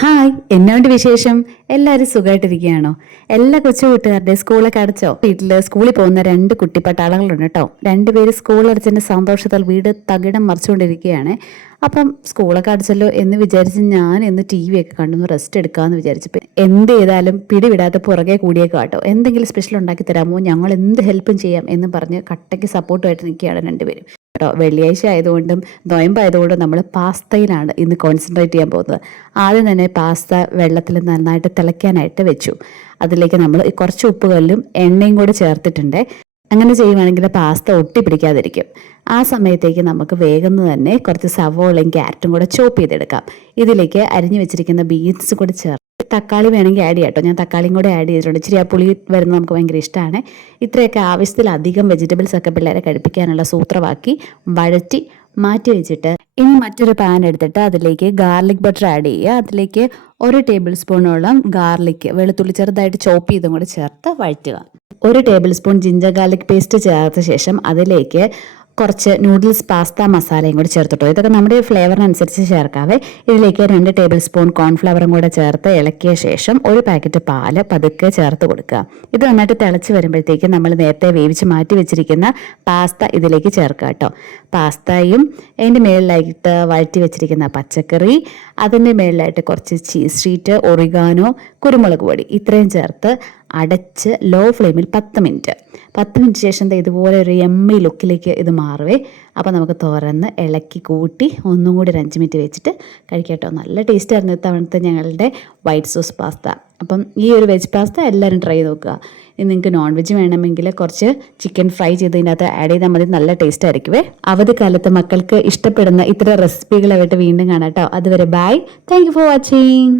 Hi, എന്നോണ്ട് വിശേഷം? എല്ലാവരും സുഖമായിട്ടിരിക്കുകയാണോ? എല്ലാ കൊച്ചു കൂട്ടുകാരുടെ സ്കൂളൊക്കെ അടച്ചോ? സ്കൂളിൽ പോകുന്ന രണ്ട് കുട്ടിപ്പട്ടാളങ്ങളുണ്ട് കേട്ടോ. രണ്ടുപേര് സ്കൂൾ അടച്ചതിന്റെ സന്തോഷത്താൽ വീട് തകിടം മറിച്ചുകൊണ്ടിരിക്കുകയാണ്. അപ്പം സ്കൂളൊക്കെ അടച്ചല്ലോ എന്ന് വിചാരിച്ച് ഞാൻ ഇന്ന് ടി വി ഒക്കെ കണ്ടൊന്ന് റെസ്റ്റ് എടുക്കാമെന്ന് വിചാരിച്ചു. എന്ത് ചെയ്താലും പിടിവിടാതെ പുറകെ കൂടിയേക്കും കേട്ടോ. എന്തെങ്കിലും സ്പെഷ്യൽ ഉണ്ടാക്കി തരാമോ, ഞങ്ങൾ എന്ത് ഹെൽപ്പും ചെയ്യാം എന്ന് പറഞ്ഞ് കട്ടയ്ക്ക് സപ്പോർട്ടുമായിട്ട് നിൽക്കുകയാണ് രണ്ടുപേരും കേട്ടോ. വെള്ളിയാഴ്ച ആയതുകൊണ്ടും നൊയമ്പായതുകൊണ്ടും നമ്മൾ പാസ്തയിലാണ് ഇന്ന് കോൺസെൻട്രേറ്റ് ചെയ്യാൻ പോകുന്നത്. ആദ്യം തന്നെ പാസ്ത വെള്ളത്തിൽ നന്നായിട്ട് തിളയ്ക്കാനായിട്ട് വെച്ചു. അതിലേക്ക് നമ്മൾ കുറച്ച് ഉപ്പുകല്ലും എണ്ണയും കൂടി ചേർത്തിട്ടുണ്ട്. അങ്ങനെ ചെയ്യുവാണെങ്കിൽ പാസ്ത ഒട്ടി പിടിക്കാതിരിക്കും. ആ സമയത്തേക്ക് നമുക്ക് വേഗം തന്നെ കുറച്ച് സവോളയും ക്യാരറ്റും കൂടെ ചോപ്പ് ചെയ്തെടുക്കാം. ഇതിലേക്ക് അരിഞ്ഞു വെച്ചിരിക്കുന്ന ബീൻസ് കൂടി ചേർത്ത് തക്കാളി വേണമെങ്കിൽ ആഡ് ചെയ്യാം കേട്ടോ. ഞാൻ തക്കാളിയും കൂടെ ആഡ് ചെയ്തിട്ടുണ്ട്. ഇച്ചിരി ആ പുളി വരുന്നത് നമുക്ക് ഭയങ്കര ഇഷ്ടമാണ്. ഇത്രയൊക്കെ ആവശ്യത്തിലധികം വെജിറ്റബിൾസ് ഒക്കെ പിള്ളേരെ കഴിപ്പിക്കാനുള്ള സൂത്രമാക്കി വഴറ്റി മാറ്റി വെച്ചിട്ട് ഇനി മറ്റൊരു പാൻ എടുത്തിട്ട് അതിലേക്ക് ഗാർലിക് ബട്ടർ ആഡ് ചെയ്യുക. അതിലേക്ക് 1 ടേബിൾ സ്പൂണോളം ഗാർലിക് വെളുത്തുള്ളി ചെറുതായിട്ട് ചോപ്പ് ചെയ്തും കൂടി ചേർത്ത് വഴറ്റുക. 1 table spoon ginger garlic paste ചേർത്ത ശേഷം അതിലേക്ക് കുറച്ച് നൂഡിൽസ് പാസ്ത മസാലയും കൂടി ചേർത്തിട്ടോ. ഇതൊക്കെ നമ്മുടെ ഫ്ലേവറിനനുസരിച്ച് ചേർക്കാവേ. ഇതിലേക്ക് 2 ടേബിൾ സ്പൂൺ കോൺഫ്ലവറും കൂടെ ചേർത്ത് ഇളക്കിയ ശേഷം 1 പാക്കറ്റ് പാല് പതുക്കെ ചേർത്ത് കൊടുക്കുക. ഇത് നന്നായിട്ട് തിളച്ച് വരുമ്പോഴത്തേക്ക് നമ്മൾ നേരത്തെ വേവിച്ച് മാറ്റി വെച്ചിരിക്കുന്ന പാസ്ത ഇതിലേക്ക് ചേർക്കുക കേട്ടോ. പാസ്തയും അതിൻ്റെ മേളിലായിട്ട് വഴറ്റി വെച്ചിരിക്കുന്ന പച്ചക്കറി, അതിൻ്റെ മേളിലായിട്ട് കുറച്ച് ചീസ് ഷീറ്റ്, ഒറിഗാനോ, കുരുമുളക് പൊടി ഇത്രയും ചേർത്ത് അടച്ച് ലോ ഫ്ലെയിമിൽ 10 മിനിറ്റ് ശേഷം ഇതുപോലെ ഒരു എമ്മി ലുക്കിലേക്ക് ഇത് മാറുവേ. അപ്പോൾ നമുക്ക് തുറന്ന് ഇളക്കി കൂട്ടി ഒന്നും കൂടി ഒരു 5 മിനിറ്റ് വെച്ചിട്ട് കഴിക്കട്ടോ. നല്ല ടേസ്റ്റ് ആയിരുന്നു ഇത്തവണത്തെ ഞങ്ങളുടെ വൈറ്റ് സോസ് പാസ്ത. അപ്പം ഈ ഒരു വെജ് പാസ്ത എല്ലാവരും ട്രൈ നോക്കുക. ഇനി നിങ്ങൾക്ക് നോൺ വെജ് വേണമെങ്കിൽ കുറച്ച് ചിക്കൻ ഫ്രൈ ചെയ്തതിനകത്ത് ആഡ് ചെയ്താൽ മതി. നല്ല ടേസ്റ്റ് ആയിരിക്കുവേ. അവധിക്കാലത്ത് മക്കൾക്ക് ഇഷ്ടപ്പെടുന്ന ഇത്തരം റെസിപ്പികളായിട്ട് വീണ്ടും കാണാം കേട്ടോ. അതുവരെ bye. Thank you for watching.